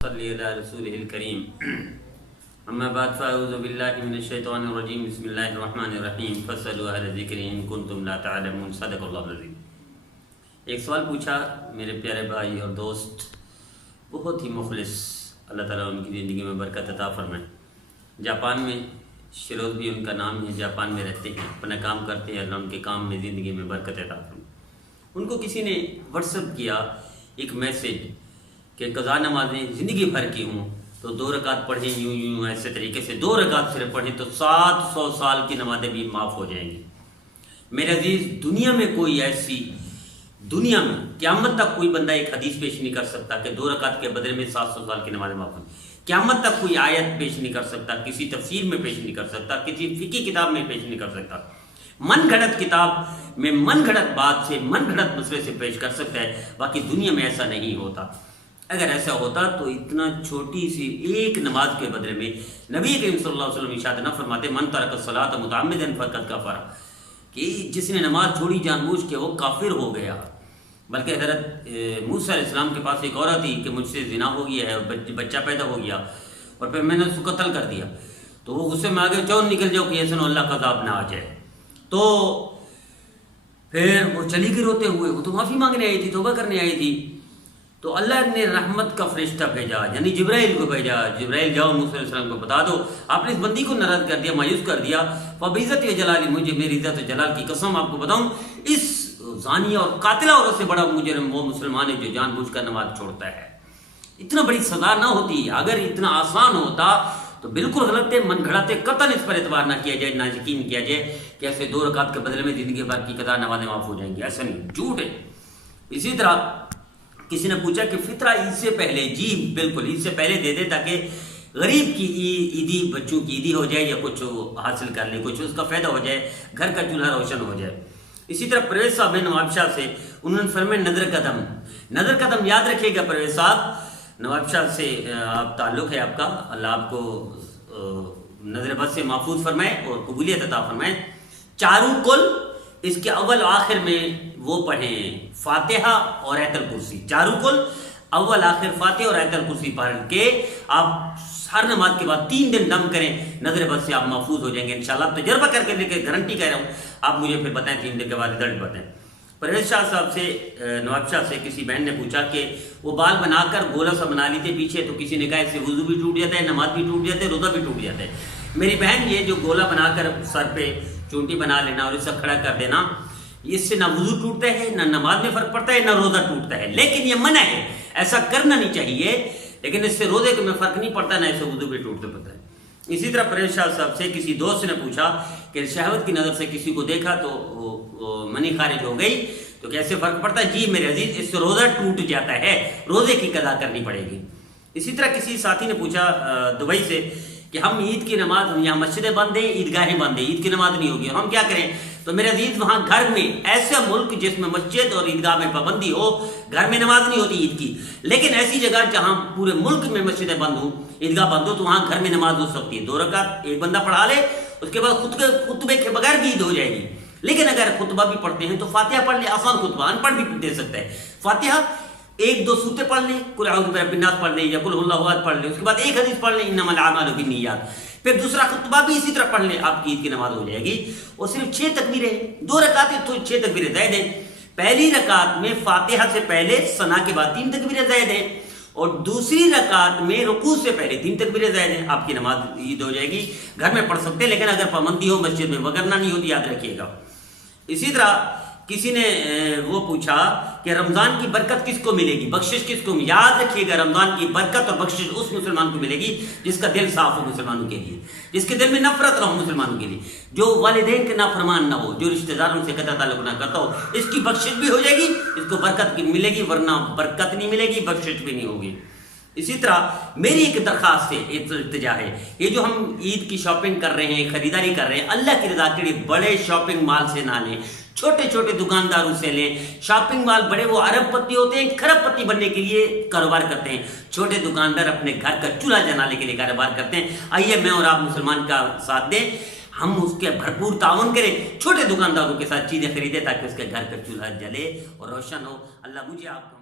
صلی علی رسول الکریم اما بعد فاعوذ باللہ من الشیطان الرجیم بسم اللہ الرحمن الرحیم فاسألوا اہل الذکر ان کنتم لا تعلمون صدق اللہ العظیم۔ ایک سوال پوچھا میرے پیارے بھائی اور دوست، بہت ہی مخلص، اللہ تعالیٰ ان کی زندگی میں برکت عطا فرمائے۔ جاپان میں شیروز بھی ان کا نام ہے، جاپان میں رہتے ہیں، اپنا کام کرتے ہیں، اللہ ان کے کام میں زندگی میں برکت عطا فرمائے۔ ان کو کسی نے واٹس ایپ کیا ایک میسیج کہ قضا نمازیں زندگی بھر کی ہوں تو 2 رکعت پڑھیں، یوں ایسے طریقے سے 2 رکعت صرف پڑھیں تو 700 سال کی نمازیں بھی معاف ہو جائیں گی۔ میرے عزیز، دنیا میں کوئی ایسی، دنیا میں قیامت تک کوئی بندہ ایک حدیث پیش نہیں کر سکتا کہ 2 رکعت کے بدلے میں 700 سال کی نمازیں معاف ہوں۔ قیامت تک کوئی آیت پیش نہیں کر سکتا، کسی تفسیر میں پیش نہیں کر سکتا، کسی فقہی کتاب میں پیش نہیں کر سکتا۔ من گھڑت کتاب میں من گھڑت بات سے، من گھڑت مسئلے سے پیش کر سکتا ہے، باقی دنیا میں ایسا نہیں ہوتا۔ اگر ایسا ہوتا تو اتنا چھوٹی سی ایک نماز کے بدلے میں نبی کریم صلی اللہ علیہ وسلم ارشاد نہ فرماتے من ترک الصلاۃ متعمدا فقد کفر، کہ جس نے نماز چھوڑی جان بوجھ کے وہ کافر ہو گیا۔ بلکہ حضرت موسیٰ علیہ السلام کے پاس ایک عورت تھی کہ مجھ سے زنا ہو گیا ہے، بچہ پیدا ہو گیا اور پھر میں نے اس کو قتل کر دیا، تو وہ غصے میں آگے چون نکل جاؤ کہ ایسا اللہ کا عذاب نہ آ جائے۔ تو پھر وہ چلی گئی روتے ہوئے، وہ تو معافی مانگنے آئی تھی، توبہ کرنے آئی تھی۔ تو اللہ نے رحمت کا فرشتہ بھیجا، یعنی جبرائیل کو بھیجا، جبرائیل جاؤ موسیٰ علیہ السلام کو بتا دو آپ نے اس بندی کو ناراض کر دیا، مایوس کر دیا، فبعزت و جلالی، مجھے میری عزت و جلال کی قسم آپ کو بتاؤں اس زانیہ اور قاتلہ عورت سے بڑا مجرم وہ مسلمان ہے جو جان بوجھ کر نماز چھوڑتا ہے۔ اتنا بڑی سزا نہ ہوتی، اگر اتنا آسان ہوتا تو بالکل غلط ہے، من گھڑاتے قطعاً اس پر اعتبار نہ کیا جائے، نہ یقین کیا جائے کہ ایسے 2 رکعت کے بدلے میں زندگی بھر کی قضا نمازیں معاف ہو جائیں گی، ایسا نہیں، جھوٹ ہے۔ اسی طرح کسی نے پوچھا کہ فطرہ عید سے پہلے، جی بالکل عید سے پہلے دے دے تاکہ غریب کی عیدی، بچوں کی عیدی ہو جائے یا کچھ حاصل کر لے، کچھ اس کا فائدہ ہو جائے، گھر کا چولہا روشن ہو جائے۔ اسی طرح پرویز صاحب نے نواب شاہ سے، انہوں نے فرمایا نظر قدم یاد رکھیے گا پرویز صاحب، نواب شاہ سے آپ تعلق ہے آپ کا، اللہ آپ کو نظر بد سے محفوظ فرمائے اور قبولیت عطا فرمائے۔ چاروں کل اس کے اول آخر میں وہ پڑھیں فاتحہ اور آیت الکرسی، چاروں کل اول آخر فاتحہ اور آیت الکرسی پڑھ کے آپ ہر نماز کے بعد 3 دن دم کریں، نظر بد سے آپ محفوظ ہو جائیں گے انشاءاللہ۔ آپ تجربہ کر کے لے کے گارنٹی کہہ رہا ہوں، آپ مجھے پھر بتائیں 3 دن کے بعد رزلٹ بتائیں۔ پرویز شاہ صاحب سے، نواب شاہ سے کسی بہن نے پوچھا کہ وہ بال بنا کر گولا سا بنا لیتے پیچھے، تو کسی نے کہا اس سے وضو بھی ٹوٹ جاتا ہے، نماز بھی ٹوٹ جاتا ہے، روزہ بھی ٹوٹ جاتا ہے۔ میری بہن، یہ جو گولا بنا کر سر پہ چونٹی بنا لینا اور اس سے کھڑا کر دینا، اس سے نہ وضو ٹوٹتا ہے، نہ نماز میں فرق پڑتا ہے، نہ روزہ ٹوٹتا ہے، لیکن یہ منع ہے، ایسا کرنا نہیں چاہیے، لیکن اس سے روزے میں فرق نہیں پڑتا، نہ اس سے وضو بھی ٹوٹتا پڑتا ہے۔ اسی طرح پرویز شاہ صاحب سے کسی دوست نے پوچھا کہ شہوت کی نظر سے کسی کو دیکھا تو منی خارج ہو گئی تو کیسے فرق پڑتا ہے؟ جی میرے عزیز، اس سے روزہ ٹوٹ جاتا ہے، روزے کی قضا کرنی پڑے گی۔ اسی طرح کسی ساتھی نے پوچھا دبئی سے کہ ہم عید کی نماز، یہاں مسجدیں بند ہیں، عیدگاہیں بند ہیں، عید کی نماز نہیں ہوگی، ہم کیا کریں؟ تو میرے عزیز، وہاں گھر میں، ایسا ملک جس میں مسجد اور عیدگاہ میں پابندی ہو، گھر میں نماز نہیں ہوتی عید کی، لیکن ایسی جگہ جہاں پورے ملک میں مسجدیں بند ہوں، عیدگاہ بند ہو، تو وہاں گھر میں نماز ہو سکتی ہے، 2 رکعت ایک بندہ پڑھا لے، اس کے بعد خطبے کے بغیر بھی عید ہو جائے گی۔ لیکن اگر خطبہ بھی پڑھتے ہیں تو فاتحہ پڑھ لے، آسان خطبہ، ان پڑھ بھی دے سکتا ہے، فاتحہ 1-2 سورتیں پڑھ لیں، قل اعوذ برب الناس پڑھ لیں یا قل هو الله احد پڑھ لیں، اس کے بعد ایک حدیث پڑھ لیں انما الاعمال بالنیات، پھر دوسرا خطبہ بھی اسی طرح پڑھ لیں، آپ کی عید کی نماز ہو جائے گی۔ اور صرف 6 تکبیریں، 2 رکعتیں تو 6 تکبیریں زائد ہیں۔ پہلی رکعت میں فاتحہ سے پہلے ثنا کے بعد 3 تکبیریں زائد ہیں، اور دوسری رکعت میں رکوع سے پہلے 3 تکبیریں زائد ہیں، آپ کی نماز عید ہو جائے گی۔ گھر میں پڑھ سکتے ہیں، لیکن اگر پابندی ہو مسجد میں، وگرنہ نہیں ہوتی، یاد رکھیے گا۔ اسی طرح کسی نے وہ پوچھا کہ رمضان کی برکت کس کو ملے گی، بخشش کس کو؟ یاد رکھیے گا، رمضان کی برکت اور بخشش اس مسلمان کو ملے گی جس کا دل صاف ہو مسلمانوں کے لیے، جس کے دل میں نفرت نہ ہو مسلمانوں کے لیے، جو والدین کے نافرمان نہ ہو، جو رشتہ داروں سے قطع تعلق نہ کرتا ہو، اس کی بخشش بھی ہو جائے گی، اس کو برکت ملے گی، ورنہ برکت نہیں ملے گی، بخشش بھی نہیں ہوگی۔ اسی طرح میری ایک درخواست ہے، ایک التجا ہے، یہ جو ہم عید کی شاپنگ کر رہے ہیں، خریداری کر رہے ہیں، اللہ کی رضا کے لیے بڑے شاپنگ مال سے نہ لیں، چھوٹے چھوٹے دکانداروں سے لیں۔ شاپنگ مال بڑے وہ ارب پتی ہوتے ہیں، کھرب پتی بننے کے لیے کاروبار کرتے ہیں، چھوٹے دکاندار اپنے گھر کا چولہا جلانے کے لیے کاروبار کرتے ہیں۔ آئیے میں اور آپ مسلمان کا ساتھ دیں، ہم اس کے بھرپور تعاون کریں، چھوٹے دکانداروں کے ساتھ چیزیں خریدیں تاکہ اس کے گھر کا چولہا جلے اور روشن ہو۔ اللہ مجھے آپ